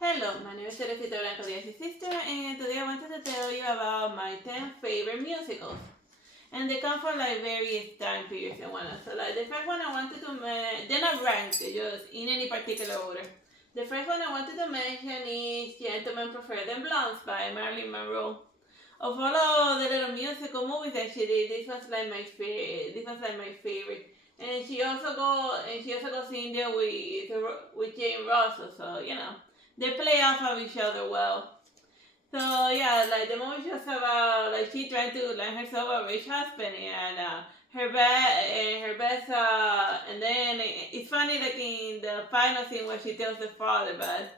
Hello, my name is Artsy Sister, and today I wanted to tell you about my 10 favorite musicals. And they come from like various time periods and whatnot. So like the first one I wanted to they're not ranked, they're just in any particular order. The first one I wanted to mention is Gentlemen Prefer Than Blondes by Marilyn Monroe. Of all of the little musical movies that she did, this was like my favorite. This was like my favorite. And she also goes in there with Jane Russell, so you know they play off of each other well. So yeah, like the movie just about like she trying to land herself a rich husband and her best and then it's funny like in the final scene where she tells the father, but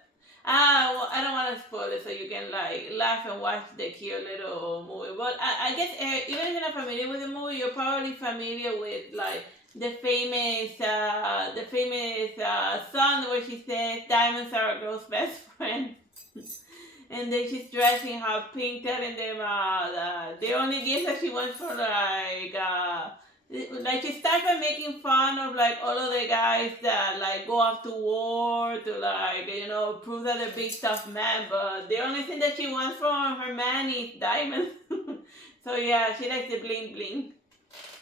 I don't want to spoil it so you can like laugh and watch the cute little movie. But I guess even if you're not familiar with the movie, you're probably familiar with like the famous song where she says diamonds are a girl's best friend. And then she's dressing her pink, telling them the only gift that she wants for like she starts by making fun of like all of the guys that like go off to war to like prove that they're big tough man, but the only thing that she wants from her man is diamonds. So yeah, she likes the bling bling.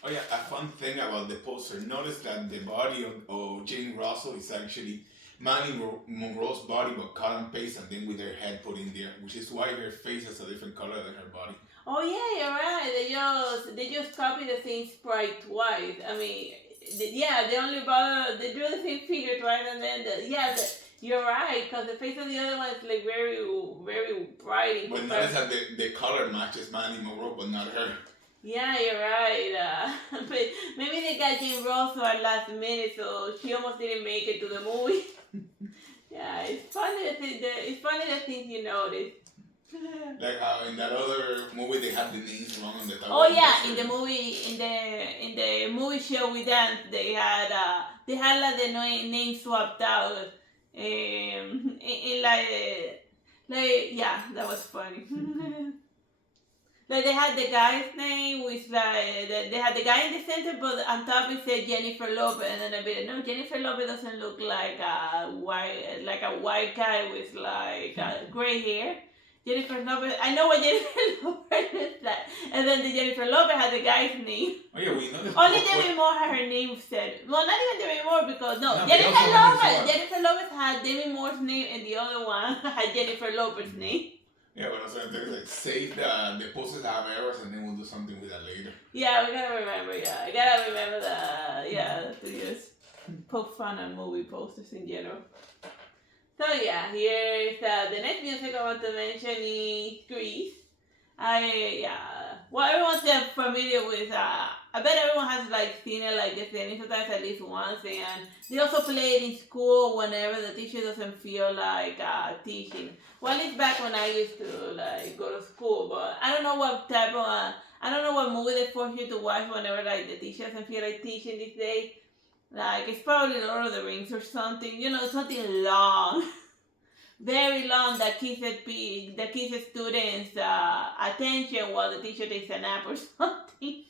Oh yeah, a fun thing about the poster. Notice that the body of Jane Russell is actually Marilyn Monroe's body, but cut and paste, and then with her head put in there, which is why her face has a different color than her body. Oh yeah, you're right. They just copy the same sprite twice. I mean, they only bother they do the same figure twice, and then you're right, because the face of the other one is like very bright. But notice that the color matches Marilyn Monroe, but not her. Yeah, you're right. But maybe they got Jane Russell at last minute, so she almost didn't make it to the movie. Yeah, it's funny that things you notice. Like how in that other movie they had the names wrong on the top. Oh yeah, in the movie show we danced, they had like the name swapped out. In like yeah, that was funny. Like they had the guy's name with like they had the guy in the center, but on top it said Jennifer Lopez, and then I be like, no, Jennifer Lopez doesn't look like a white guy with like gray hair. Jennifer Lopez, I know what Jennifer Lopez is like, and then the Jennifer Lopez had the guy's name. Oh yeah, we know. Only Demi Moore had her name said. Well, not even Demi Moore because Jennifer Lopez had Demi Moore's name, and the other one had Jennifer Lopez's name. Yeah, but also like save the posters that have errors, and then we'll do something with that later. Yeah, we gotta remember. Yeah, I gotta remember that. Yeah, to just poke fun on movie posters in general. So yeah, here's the next music I want to mention is Grease. Well, everyone's familiar with. I bet everyone has like seen it like this any sometimes at least once, and they also play it in school whenever the teacher doesn't feel like teaching. Well, it's back when I used to like go to school, but I don't know what type of I don't know what movie they force you to watch whenever like the teacher doesn't feel like teaching these days. Like it's probably Lord of the Rings or something, something long. Very long that keeps the students' attention while the teacher takes a nap or something.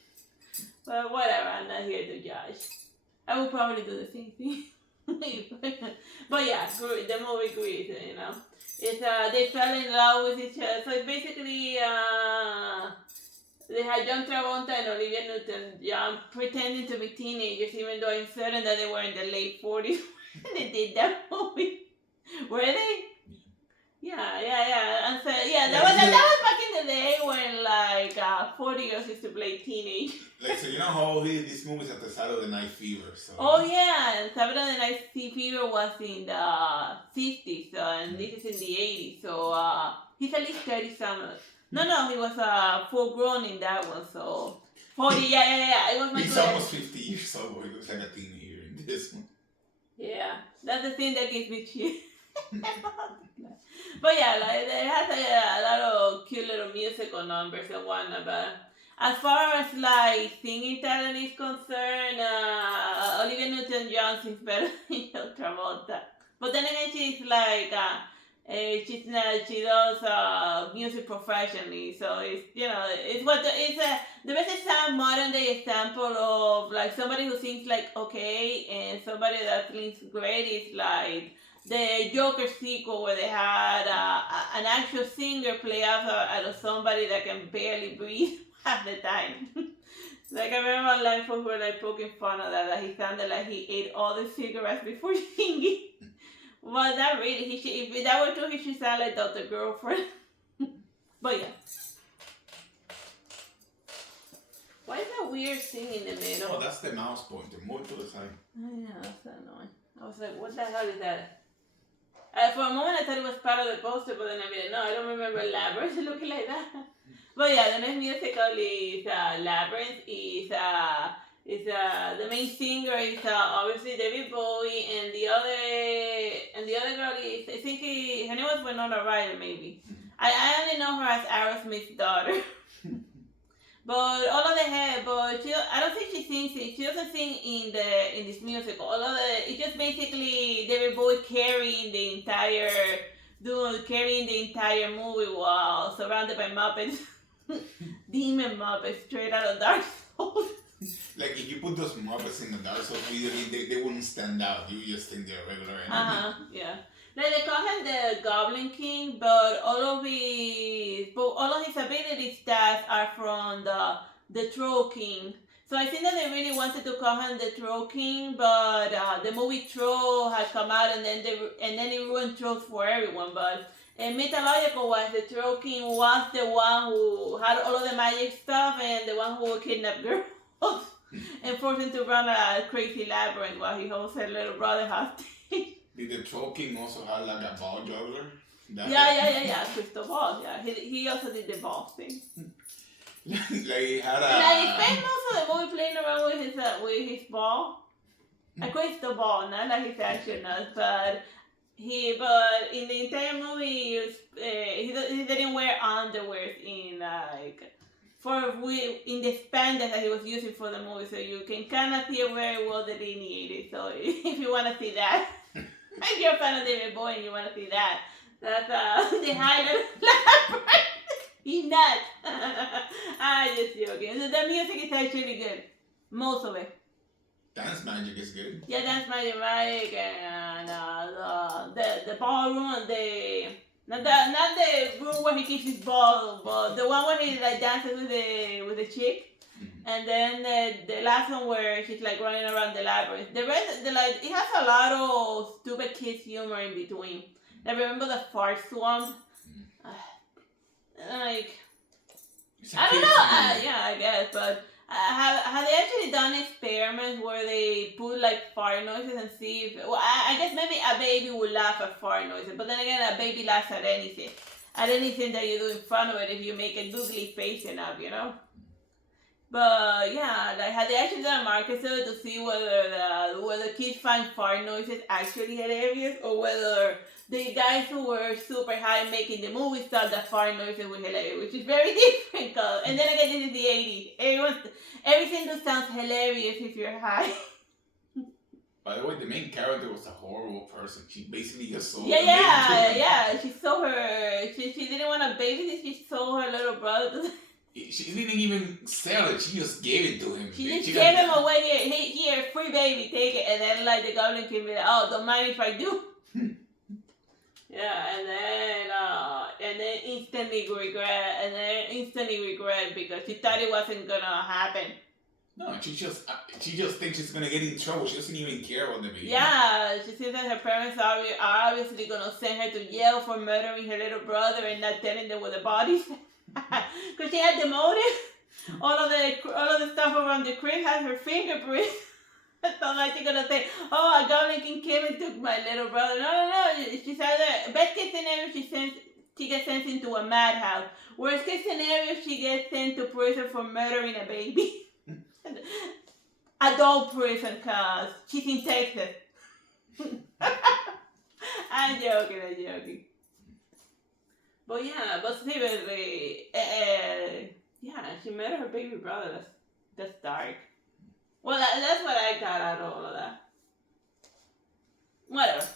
But whatever, I'm not here to judge. I would probably do the same thing. But yeah, the movie Grease, it's they fell in love with each other. So it's basically they had John Travolta and Olivia Newton-John pretending to be teenagers, even though I'm certain that they were in the late 40s when they did that movie. Were they? Yeah. And so that was back in the day when like 40-year-olds used to play teenage. Like so, you know how this movie's at the Saturday Night Fever. So. Oh yeah, and Saturday Night Fever was in the 50s, and this is in the 80s. So he's at least 30 summers. No, he was full grown in that one. So 40, yeah. It was He's almost 50 years old, but he looks like a teenager in this one. Yeah, that's the thing that gives me cheer. But yeah, like it has a lot of cute little musical numbers and whatnot. But as far as like singing talent is concerned, Olivia Newton-John sings better than John Travolta. But then again, she's like she does music professionally, so it's the best modern day example of like somebody who sings like okay and somebody that sings great is like the Joker sequel where they had an actual singer play out of somebody that can barely breathe half the time. Like, I remember online folks were like poking fun of that he sounded like he ate all the cigarettes before singing. Well, not really. If that were true, he should sound like Dr. Girlfriend. But yeah. Why is that weird thing in the middle? Oh, that's the mouse pointer. Move to the side. Oh, yeah, that's annoying. I was like, what the hell is that? For a moment, I thought it was part of the poster, but then I mean, no, I don't remember Labyrinth looking like that. But yeah, the next musical is Labyrinth. The main singer is obviously David Bowie, and the other girl is, I think her name was Winona Ryder, maybe. I only know her as Aerosmith's daughter. But all of I don't think she sings it. She doesn't sing in this musical. It's just basically David Bowie carrying the entire movie while surrounded by Muppets, demon Muppets straight out of Dark Souls. Like if you put those Muppets in the Dark Souls video, they wouldn't stand out. You just think they're regular. Yeah. Like they call him the Goblin King, but all of his ability stats are from the Troll King. So I think that they really wanted to call him the Troll King, but the movie Troll had come out, and then it ruined trolls for everyone. But mythological wise, the Troll King was the one who had all of the magic stuff and the one who would kidnap girls and force them to run a crazy labyrinth while he holds her little brother hostage. Did the Troll King also have like a ball juggler? Yeah, crystal balls. Yeah, he also did the ball thing. Like he had a. Like he spent most of the movie playing around with his ball, a crystal ball, not like his actual nuts, but in the entire movie he didn't wear underwear in the spandex that he was using for the movie, so you can kind of see it very well delineated. So if you want to see that. If you're a fan of David Bowie and you want to see that, that's the highlight of He's nuts. I'm just joking. The music is actually good. Most of it. Dance Magic is good. Yeah, Dance Magic, and the ballroom, not the room where he keeps his ball, but the one where he like dances with the chick. And then the last one where she's like running around the labyrinth. The rest, it has a lot of stupid kids humor in between. I remember the fart swamp. I don't know. Yeah, I guess, but have they actually done experiments where they put like fart noises and see if? Well, I guess maybe a baby would laugh at fart noises, but then again, a baby laughs at anything that you do in front of it if you make a googly face enough, you know. But yeah, like had they actually done a market survey to see whether kids find fart noises actually hilarious, or whether the guys who were super high making the movie thought that fart noises were hilarious, which is very different. And then again, this is the 80s. Everything that sounds hilarious if you're high. By the way, the main character was a horrible person. She basically just sold Yeah. She saw her. She didn't want a baby. She sold her little brother. She didn't even sell it. She just gave it to him. She just gave him away. Here, free baby, take it. And then like the goblin came in, oh, don't mind if I do. Yeah, and then instantly regret because she thought it wasn't gonna happen. No, she just thinks she's gonna get in trouble. She doesn't even care about the baby. Yeah, she thinks that her parents are obviously gonna send her to jail for murdering her little brother and not telling them where the bodies. Because she had the motive. All of the stuff around the crib had her fingerprint. So like she's gonna say, oh, a goblin king came and took my little brother. No. She said best case scenario she gets sent into a madhouse. Worst case scenario she gets sent to prison for murdering a baby. Adult prison, cause she's in Texas. I'm joking. But yeah, seriously, she murdered her baby brother. That's dark. Well, that's what I got out of all of that. Whatever.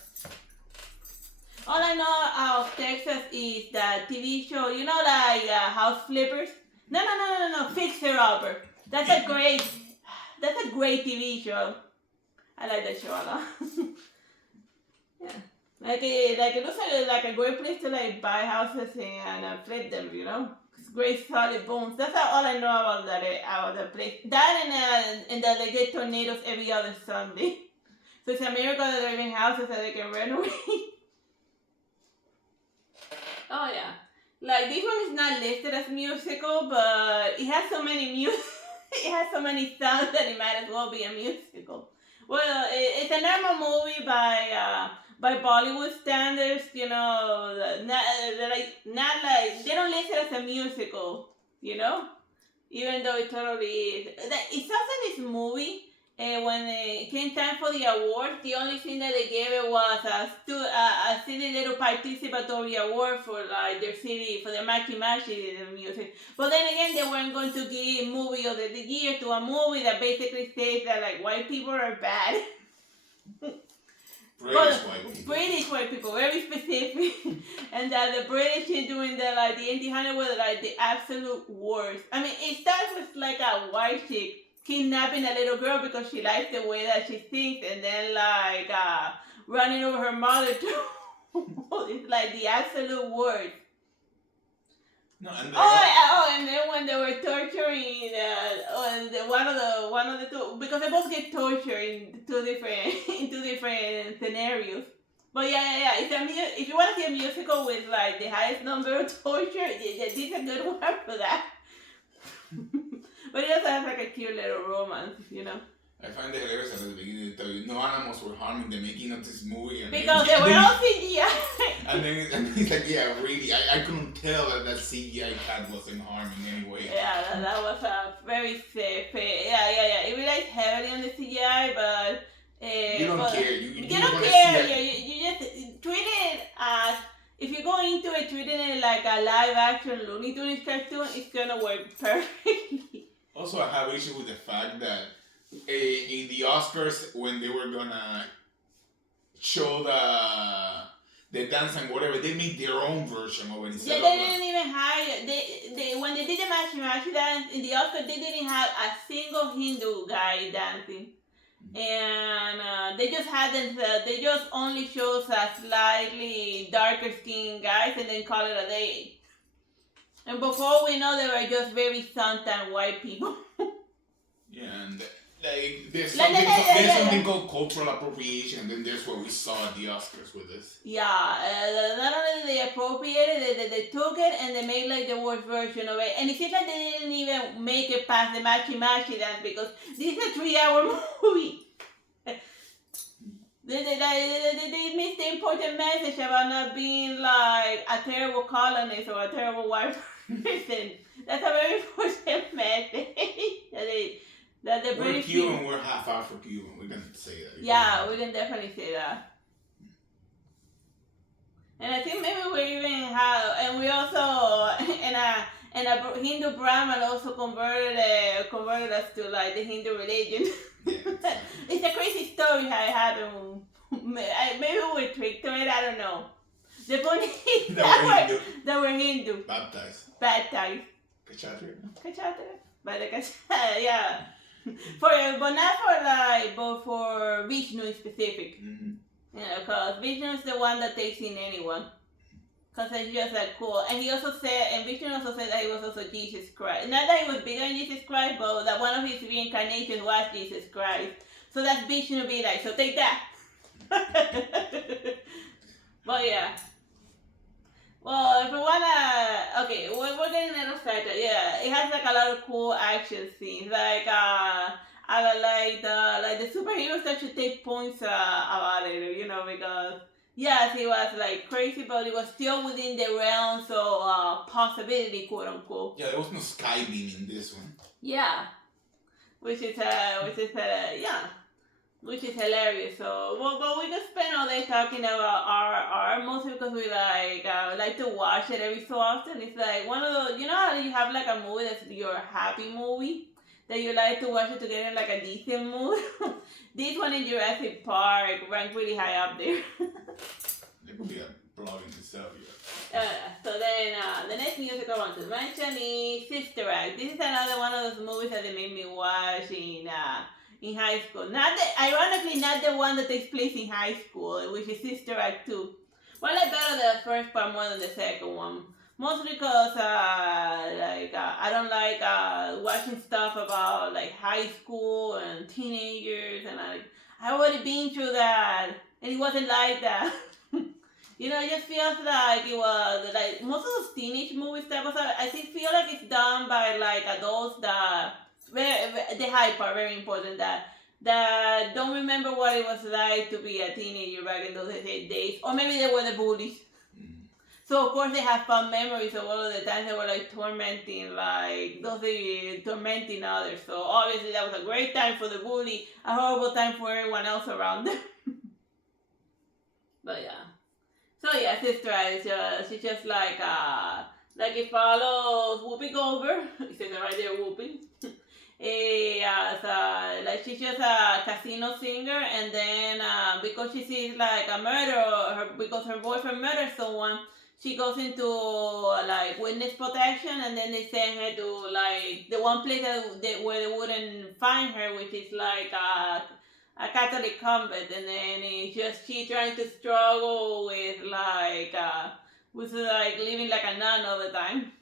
All I know of Texas is that TV show, you know, like House Flippers? No, Fixer Upper. That's a great TV show. I like that show a lot. Yeah. Like it looks like a great place to like buy houses and flip them, you know. It's great solid bones. That's all I know about the place. That and that they get tornadoes every other Sunday. So it's a miracle that they're in houses that they can renovate. Oh yeah, like this one is not listed as musical, but it has so many it has so many songs that it might as well be a musical. Well, it's a normal movie by Bollywood standards, you know, not like they don't list it as a musical, you know, even though it totally is. It's also this movie. When it came time for the award, the only thing that they gave it was a silly little participatory award for like their city for their Machi Machi music. But then again, they weren't going to give movie of the year to a movie that basically says that like white people are bad. British white people, very specific, and that the British are doing the like the anti-hundred were like the absolute worst. I mean, it starts with like a white chick kidnapping a little girl because she likes the way that she thinks, and then like running over her mother too. It's like the absolute worst. No, and and then when they were torturing one of the two, because they both get tortured in two different scenarios. But yeah. If you want to see a musical with like the highest number of torture, this is a good one for that. But it also has like a cute little romance, you know. I find it hilarious at the beginning they tell you no animals were harmed in the making of this movie. Because they were all CGI. And then it's like, yeah, really, I couldn't tell that CGI cat wasn't harmed in any way. Yeah, that was a very safe. Yeah. It relies heavily on the CGI, but you don't care. You don't care. You just treat it as, if you go into it treating it like a live action Looney Tunes cartoon, it's gonna work perfectly. Also, I have issue with the fact that in the Oscars, when they were gonna show the dance and whatever, they made their own version of it. Yeah, they didn't even hire. They when they did the Machi dance in the Oscars, they didn't have a single Hindu guy dancing, and they just had them. They just only chose a slightly darker skinned guys, and then call it a day. And before we know, they were just very suntan white people. Yeah, and like there's something called cultural appropriation, and then there's what we saw at the Oscars with this. Yeah, not only did they appropriate it, they took it and they made like the worst version of it. And it seems like they didn't even make it past the Machi dance because this is a 3-hour movie. They missed the important message about not being like a terrible colonist or a terrible white person. That's a very important message that the British. We're Cuban, we're half Afro-Cuban. We can say that. Yeah, we can definitely say that. And I think maybe we even have, and we also, and a Hindu Brahmin also converted us to like the Hindu religion. Yeah, it's a crazy story how it happened. Maybe we tricked to it, I don't know. The point is that we're Hindu. Baptized. Kachatra. By the Kachatra, yeah. But not for like, but for Vishnu in specific. Mm-hmm. You know, because Vishnu is the one that takes in anyone. Because it's just like cool. And he also said, and Vishnu also said that he was also Jesus Christ. Not that he was bigger than Jesus Christ, but that one of his reincarnations was Jesus Christ. So that's Vishnu be like, so take that. But yeah. Well, if we wanna, okay, we're getting a little started. Yeah, it has like a lot of cool action scenes. Like, like the superheroes that should take points about it, you know, because yes, it was like crazy, but it was still within the realms of possibility, quote unquote. Yeah, there was no sky beam in this one. Yeah, which is hilarious. So, but we could spend all day talking about our mostly because we like to watch it every so often. It's like one of those, you know how you have like a movie that's your happy movie that you like to watch it to get in like a decent mood. This one in Jurassic Park ranked really high up there. It could be a blog in itself, yeah. So then the next music I want to mention is Sister Act. This is another one of those movies that they made me watch in high school. Ironically, not the one that takes place in high school, which is Sister Act 2. But I like better the first part more than the second one. Mostly because, I don't like watching stuff about like high school and teenagers, and I already been through that, and it wasn't like that. It just feels like it was like most of those teenage movies that was. I think feel like it's done by like adults that the hype are very important that don't remember what it was like to be a teenager back in those days, or maybe they were the bullies. So of course they have fun memories of all of the times they were like tormenting others. So obviously that was a great time for the bully, a horrible time for everyone else around them. But yeah. So yeah, Sister Act, she's just like it follows Whoopi Goldberg. It says it right there, Whoopi. She's just a casino singer, and then because she sees like a murder, because her boyfriend murdered someone, she goes into like witness protection, and then they send her to like the one place where they wouldn't find her, which is like a Catholic convent, and then it's just she trying to struggle with living like a nun all the time.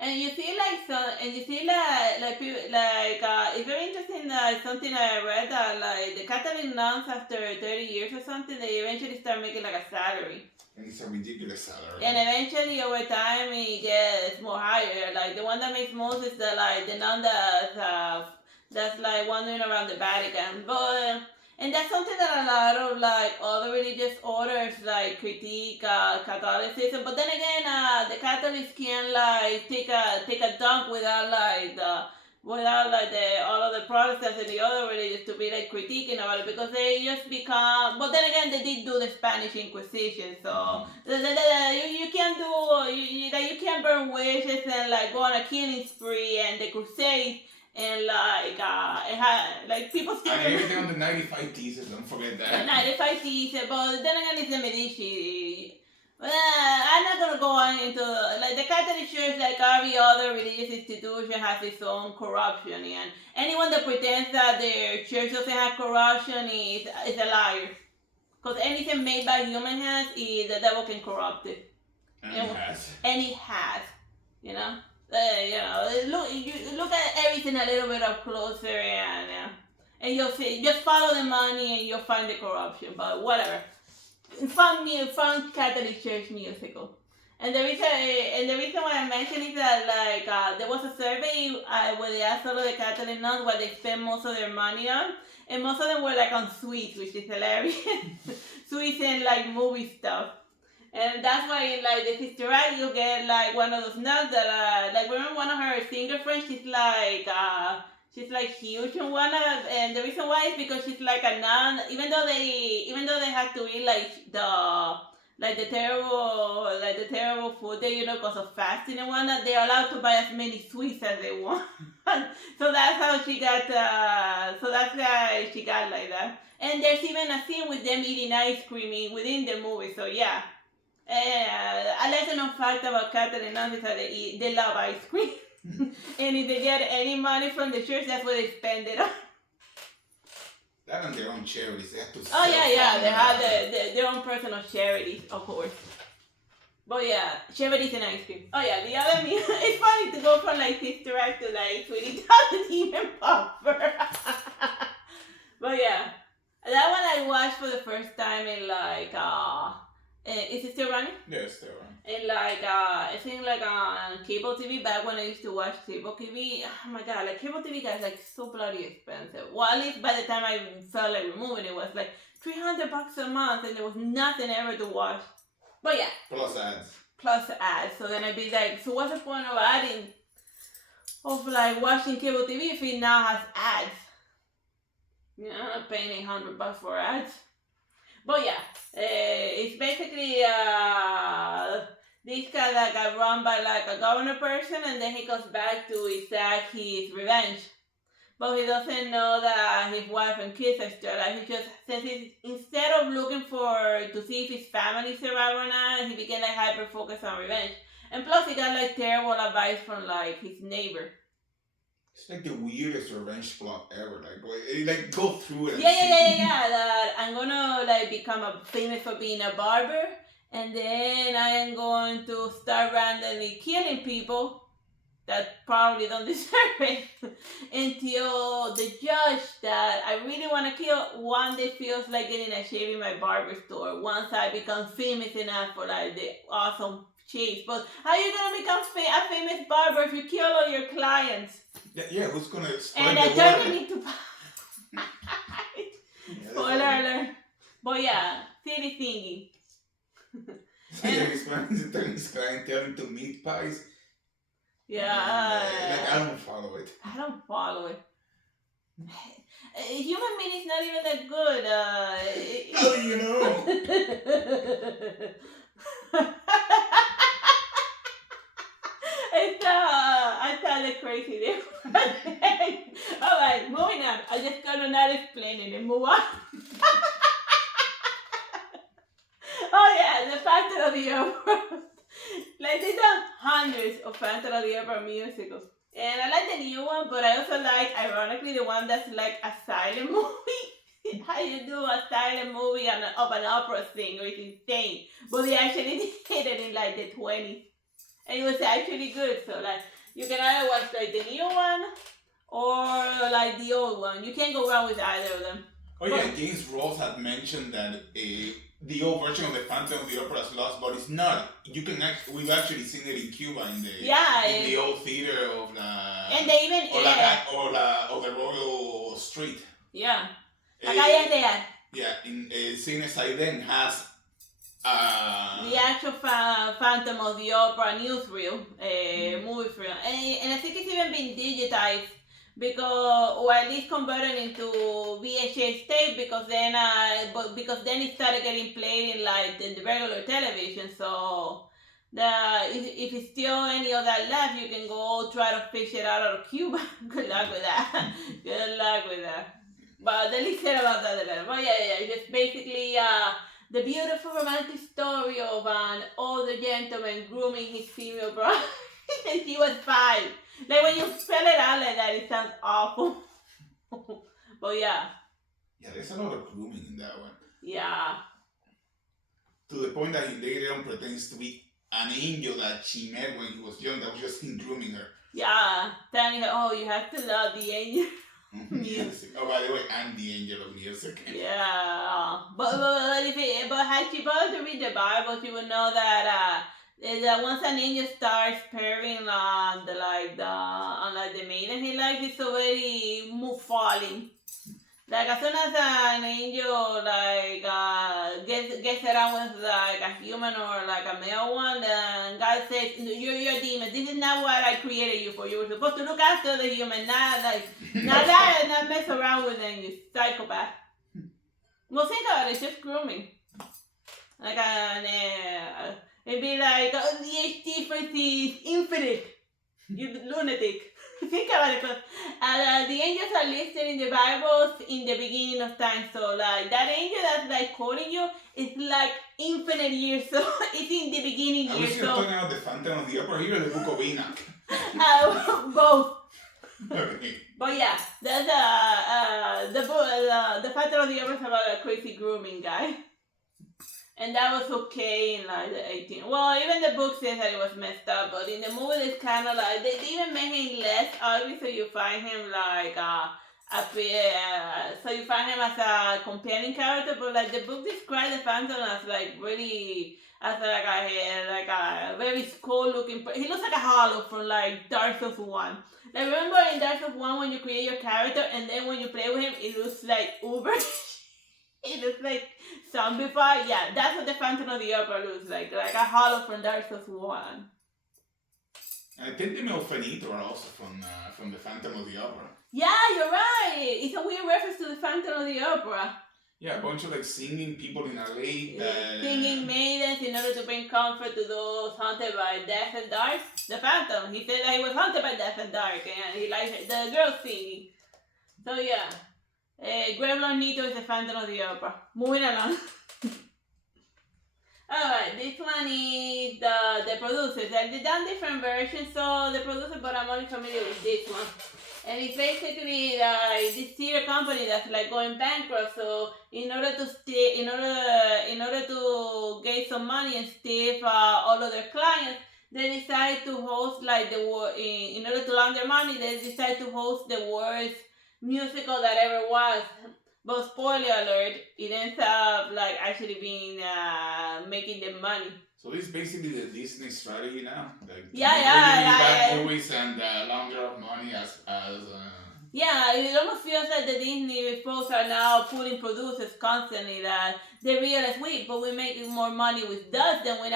And you see it's very interesting that something I read that like the Catholic nuns after 30 years or something, they eventually start making like a salary. And it's a ridiculous salary. And eventually over time it gets more higher. Like the one that makes most is the nun that's like wandering around the Vatican. And that's something that a lot of like other religious orders like critique Catholicism. But then again, the Catholics can't like take a dump without all of the Protestants and the other religions to be like critiquing about it, because they just become. But then again, they did do the Spanish Inquisition, so you can't you can't burn witches and like go on a killing spree and the Crusades. And people still. And everything on the 95 thesis, don't forget that. 95 thesis, but then again, it's the Medici. I'm not gonna go on into the Catholic Church, like every other religious institution, has its own corruption, and anyone that pretends that their church doesn't have corruption is a liar. Because anything made by human hands, the devil can corrupt it. And it has. And it has, look at everything a little bit up closer, and you'll see. Just follow the money, and you'll find the corruption. But whatever. Fun Catholic Church musical. And the reason why I mention is that there was a survey where they asked all of the Catholic nuns what they spend most of their money on, and most of them were like on sweets, which is hilarious. Sweets and like movie stuff. And that's why in like the Sister Act you get like one of those nuns that remember one of her singer friends, she's like huge and and the reason why is because she's like a nun, even though they have to eat the terrible food they because of fasting and whatnot, they're allowed to buy as many sweets as they want. So that's how she got why she got like that. And there's even a scene with them eating ice cream within the movie, so yeah. A lesson known fact about Catholic nuns is that they love ice cream. And if they get any money from the church, that's what they spend it on. That and their own charities. They have to. Oh yeah. They have their own personal charities, of course. But yeah, charities and ice cream. Oh yeah, the other it's funny to go from like Sister Act to like Sweetie Todd and even Popper. But yeah, that one I watched for the first time in is it still running? Yeah, it's still running. And I think on cable TV, back when I used to watch cable TV, oh my god, cable TV got so bloody expensive. Well, at least by the time I felt like removing it, was like $300 a month, and there was nothing ever to watch. But yeah. Plus ads. So then I'd be like, so what's the point of watching cable TV if it now has ads? I'm not paying $800 for ads. But yeah, it's basically this guy that got run by a governor person, and then he goes back to exact his revenge. But he doesn't know that his wife and kids are still alive. He just says instead of looking to see if his family survived or not, he began hyper focused on revenge. And plus he got terrible advice from his neighbor. It's like the weirdest revenge plot ever. Like go through it. And Yeah. That I'm gonna like become famous for being a barber, and then I am going to start randomly killing people that probably don't deserve it until the judge that I really want to kill one day feels like getting a shave in my barber store once I become famous enough for like the awesome shaves. But how are you gonna become a famous barber if you kill all your clients? Yeah, who's gonna spread And the I word? turn them into spoiler alert. But yeah, silly thingy. Yeah, he's planning to turn his clientele into meat pies. Yeah. Like, I don't follow it. I don't follow it. Human meat is not even that good. How do you know? I sounded crazy there. Alright, moving on. I'm just gonna not explain it and move on. Oh yeah, the Phantom of the Opera. Like they done hundreds of Phantom of the Opera musicals. And I like the new one, but I also like, ironically, the one that's like a silent movie. How you do a silent movie of an opera singer is insane. But they actually did it in like the 20s. And it was actually good. So like, you can either watch like the new one or like the old one. You can't go wrong with either of them. Oh yeah, James Ross had mentioned that the old version of the Phantom of the Opera's Lost, but it's not. You can we've actually seen it in Cuba in the old theater of the and they even or the Royal Street. Yeah, la calle real. Yeah, in Cine Saiden has the actual Phantom of the Opera newsreel, movie film, and I think it's even been digitized because, or at least converted into VHS tape because then it started getting played in like the regular television. So if it's still any of that left, you can go try to fish it out of Cuba. Good luck with that. Good luck with that. But the least said about that, the better. But yeah, just basically the beautiful romantic story of an older gentleman grooming his female bride and she was 5. Like when you spell it out like that, it sounds awful. But yeah. Yeah, there's a lot of grooming in that one. Yeah. To the point that he later on pretends to be an angel that she met when he was young. That was just him grooming her. Yeah, telling her, oh, you have to love the angel. Music. Oh, by the way, I'm the angel of music. Yeah, but had she bothered to read the Bible, she would know that once an angel starts purring on the maiden he likes, it's already falling. Like as soon as an angel gets around with like a human or like a male one, then God says, you're a demon. This is not what I created you for. You were supposed to look after the human, not mess around with them, you psychopath. Well, think about it, it's just grooming. Like it'd be like, the age difference is infinite. You lunatic. Think about it, because the angels are listed in the Bible in the beginning of time. So like that angel that's like quoting you is like infinite years. So it's in the beginning years. I was just talking about the Phantom of the Opera here or the Book of Enoch. Both. Okay. But yeah, that's the Phantom of the Opera is about a crazy grooming guy. And that was okay in like the 18. Well, even the book says that it was messed up, but in the movie it's kind of like they even made him less ugly, so you find him like so you find him as a companion character. But like the book describes the Phantom as like really as like a very cool looking. He looks like a hollow from like Dark Souls 1. Like remember in Dark Souls 1 when you create your character and then when you play with him, it looks like uber. It looks like zombified. Yeah, that's what the Phantom of the Opera looks like a hollow from Dark Souls 1. I think the Melfenito are also from the Phantom of the Opera. Yeah, you're right. It's a weird reference to the Phantom of the Opera. Yeah, a bunch of like singing people in a lake. Singing maidens in order to bring comfort to those haunted by death and dark. The Phantom, he said that he was haunted by death and dark, and he liked the girls singing. So yeah. Gremlin Nito is the Phantom of the Opera. Moving along. Alright, this one is the producers. They've done different versions, so the producer, but I'm only familiar with this one. And it's basically like this theater company that's like going bankrupt. So in order to get some money and stay all of their clients, they decide to host like in order to launder money. They decide to host the worst musical that ever was. But spoiler alert, it ends up like actually being making them money. So it's basically the Disney strategy now. Like Yeah. movies and launder of money as Yeah, it almost feels like the Disney folks are now pulling producers constantly that they realize, wait, but we're making more money with us than with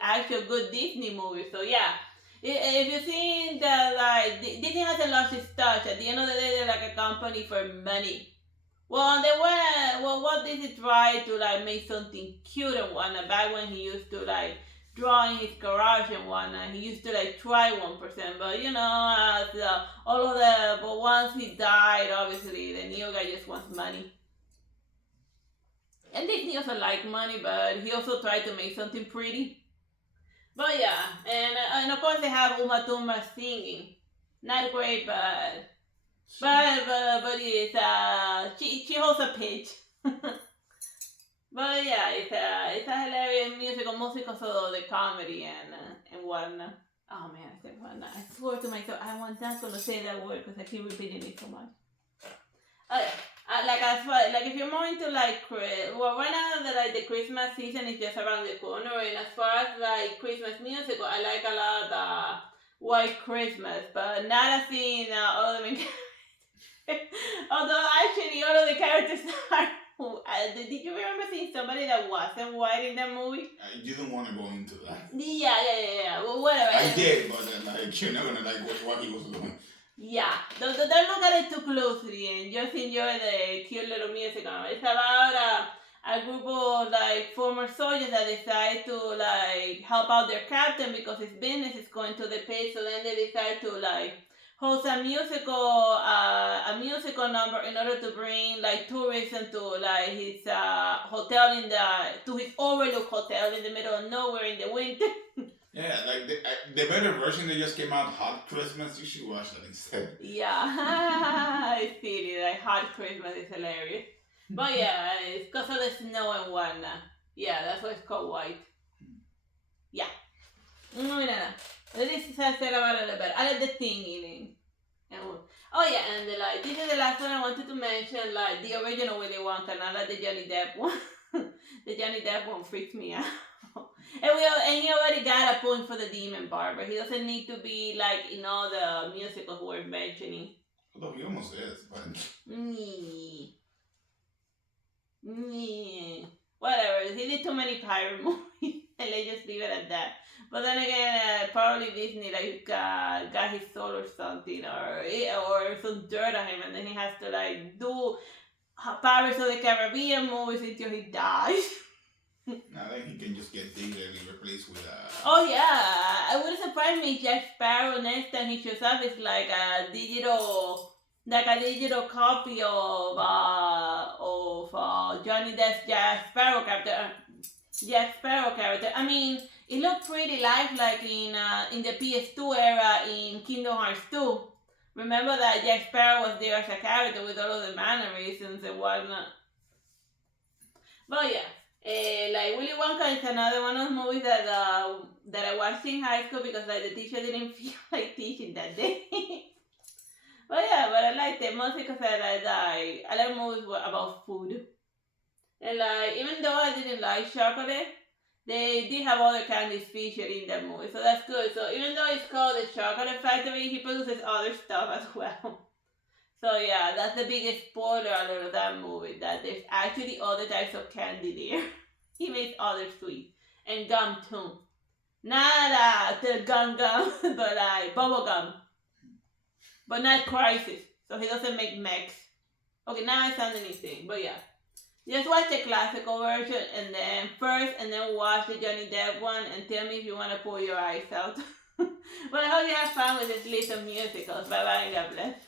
actual good Disney movies. So yeah, if you've seen that, like Disney hasn't lost its touch. At the end of the day, they're like a company for money. Well, Walt Disney tried to like make something cute and whatnot back when he used to like draw in his garage and whatnot. He used to like try 1%, but but once he died, obviously the new guy just wants money. And Disney also liked money, but he also tried to make something pretty. But yeah, and of course they have Uma Thurman singing. Not great, but it's she holds a pitch. But yeah, it's a hilarious musical so the comedy and whatnot. Oh man, I said whatnot. I swore to myself I was not gonna say that word because I keep repeating it so much. Like if you're more into like right now the Christmas season is just around the corner, and as far as like Christmas musical, I like a lot White Christmas, but not as in all of the main although actually all of the characters are. Did you remember seeing somebody that wasn't white in that movie? You don't want to go into that. Yeah. Well, whatever. I did, but like you're not gonna like what he was doing. Yeah, don't look at it too closely and just enjoy the cute little music. It's about a group of like former soldiers that decide to like help out their captain because his business is going to the pit. So then they decide to like host a musical number in order to bring like tourists into like his hotel to his overlook hotel in the middle of nowhere in the winter. Yeah, like the better version that just came out, Hot Christmas. You should watch that instead. Yeah, I see it. Like Hot Christmas is hilarious. But yeah, it's because of the snow and whatnot. Yeah, that's why it's called white. Yeah. Mira, this is I said about it a little bit. I like the singing. Oh yeah, and this is the last one I wanted to mention. Like the original Willy Wonka, not like the Johnny Depp one. The Johnny Depp one freaks me out. And he already got a point for the Demon Barber. He doesn't need to be like in all the musicals we're mentioning. Although he almost is, but. Whatever. He did too many pirate movies, and let's just leave it at that. But then again, probably Disney like got his soul or something, or some dirt on him, and then he has to like do Pirates of the Caribbean movies until he dies. Now then he can just get digitally replaced with Oh yeah, it wouldn't surprise me if Jack Sparrow next time he shows up is like a digital copy of Johnny Depp's Jack Sparrow character. I mean, it looked pretty lifelike in the PS2 era in Kingdom Hearts 2. Remember that Jack Sparrow was there as a character with all of the mannerisms and whatnot. But yeah. Like Willy Wonka is another one of those movies that I watched in high school because like the teacher didn't feel like teaching that day. But I liked it mostly because I like movies about food. And like even though I didn't like chocolate, they did have other candies featured in that movie, so that's good. So even though it's called the Chocolate Factory, he produces other stuff as well. So yeah, that's the biggest spoiler alert of that movie, that there's actually other types of candy there. He makes other sweets. And gum too. Not the gum, but like bubble gum. But not Crisis. So he doesn't make mechs. Okay, now I sound anything, but yeah. Just watch the classical version and then watch the Johnny Depp one and tell me if you want to pull your eyes out. But I hope you have fun with this list of musicals. Bye bye and God bless.